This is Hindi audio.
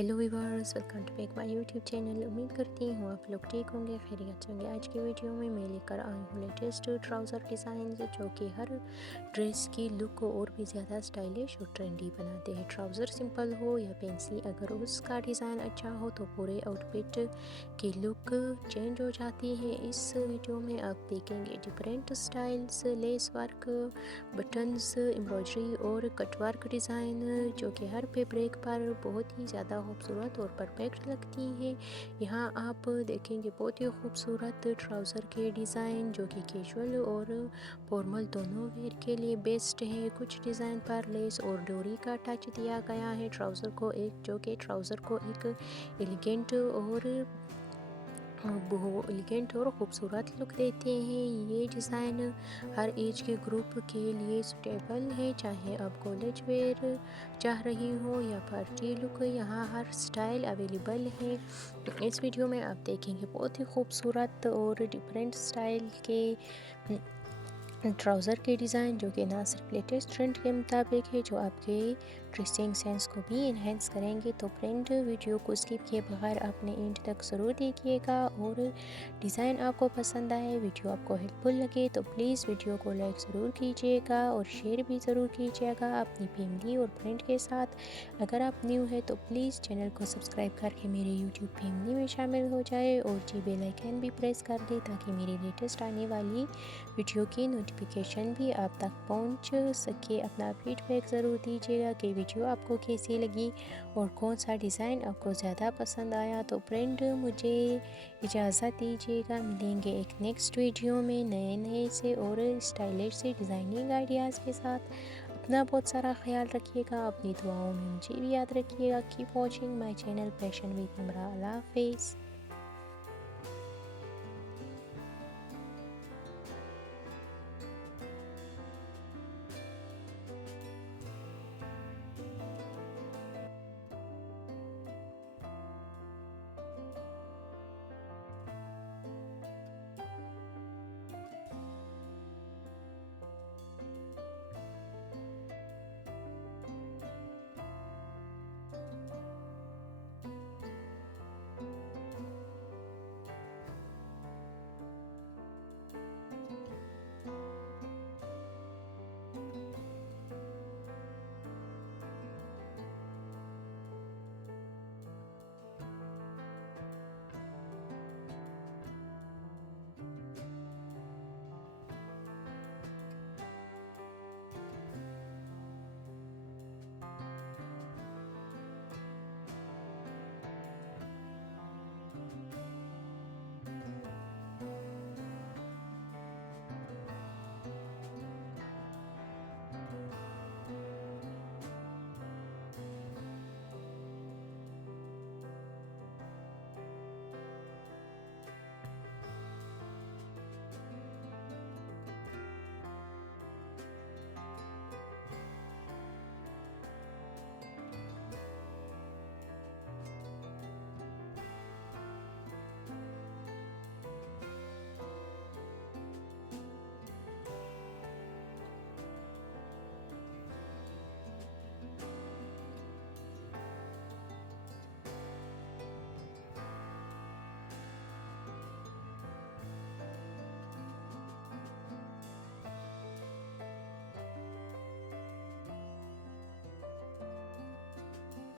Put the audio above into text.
Hello viewers, welcome to back my YouTube channel. उम्मीद करती हूँ आप लोग ठीक होंगे, खैरियत से होंगे। आज की वीडियो में मैं लेकर आई हूँ लेटेस्ट ट्राउज़र डिज़ाइन जो कि हर ड्रेस की लुक को और भी ज़्यादा स्टाइलिश और ट्रेंडी बनाते हैं। ट्राउज़र सिंपल हो या फैंसी, अगर उसका डिज़ाइन अच्छा हो तो पूरे आउटफिट की लुक चेंज हो जाती है। इस वीडियो में आप देखेंगे different styles, lace work, buttons, embroidery और कटवर्क डिज़ाइन जो कि हर फैब्रिक पर बहुत ही ज़्यादा खूबसूरत और परफेक्ट लगती है। यहाँ आप देखेंगे बहुत ही खूबसूरत ट्राउज़र के डिज़ाइन जो कि कैजुअल और फॉर्मल दोनों वेयर के लिए बेस्ट है। कुछ डिज़ाइन पर लेस और डोरी का टच दिया गया है ट्राउज़र को एक एलिगेंट और ख़ूबसूरत लुक देते हैं। ये डिज़ाइन हर एज के ग्रुप के लिए सूटेबल है, चाहे आप कॉलेज वेयर चाह रही हो या पार्टी लुक, यहाँ हर स्टाइल अवेलेबल है। इस वीडियो में आप देखेंगे बहुत ही खूबसूरत और डिफरेंट स्टाइल के ट्राउज़र के डिज़ाइन जो कि ना सिर्फ लेटेस्ट ट्रेंड के मुताबिक है, जो आपके ड्रेसिंग सेंस को भी इन्हेंस करेंगे। तो फ्रेंड, वीडियो को स्किप किए बगैर आपने एंड तक ज़रूर देखिएगा और डिज़ाइन आपको पसंद आए, वीडियो आपको हेल्पफुल लगे तो प्लीज़ वीडियो को लाइक ज़रूर कीजिएगा और शेयर भी ज़रूर कीजिएगा अपनी फैमिली और फ्रेंड के साथ। अगर आप न्यू है तो प्लीज़ चैनल को सब्सक्राइब करके मेरे यूट्यूब फैमिली में शामिल हो जाए और जी बेल आइकन भी प्रेस कर दे ताकि मेरी लेटेस्ट आने वाली वीडियो की नोटिफिकेशन भी आप तक पहुंच सके। अपना फीडबैक ज़रूर दीजिएगा कि वीडियो आपको कैसी लगी और कौन सा डिज़ाइन आपको ज़्यादा पसंद आया। तो फ्रेंड, मुझे इजाज़त दीजिएगा, मिलेंगे एक नेक्स्ट वीडियो में नए से और स्टाइलिश से डिज़ाइनिंग आइडियाज़ के साथ। अपना बहुत सारा ख्याल रखिएगा, अपनी दुआओं में मुझे भी याद रखिएगा। Keep watching my channel fashion with Imra. अल्लाह हाफिज़।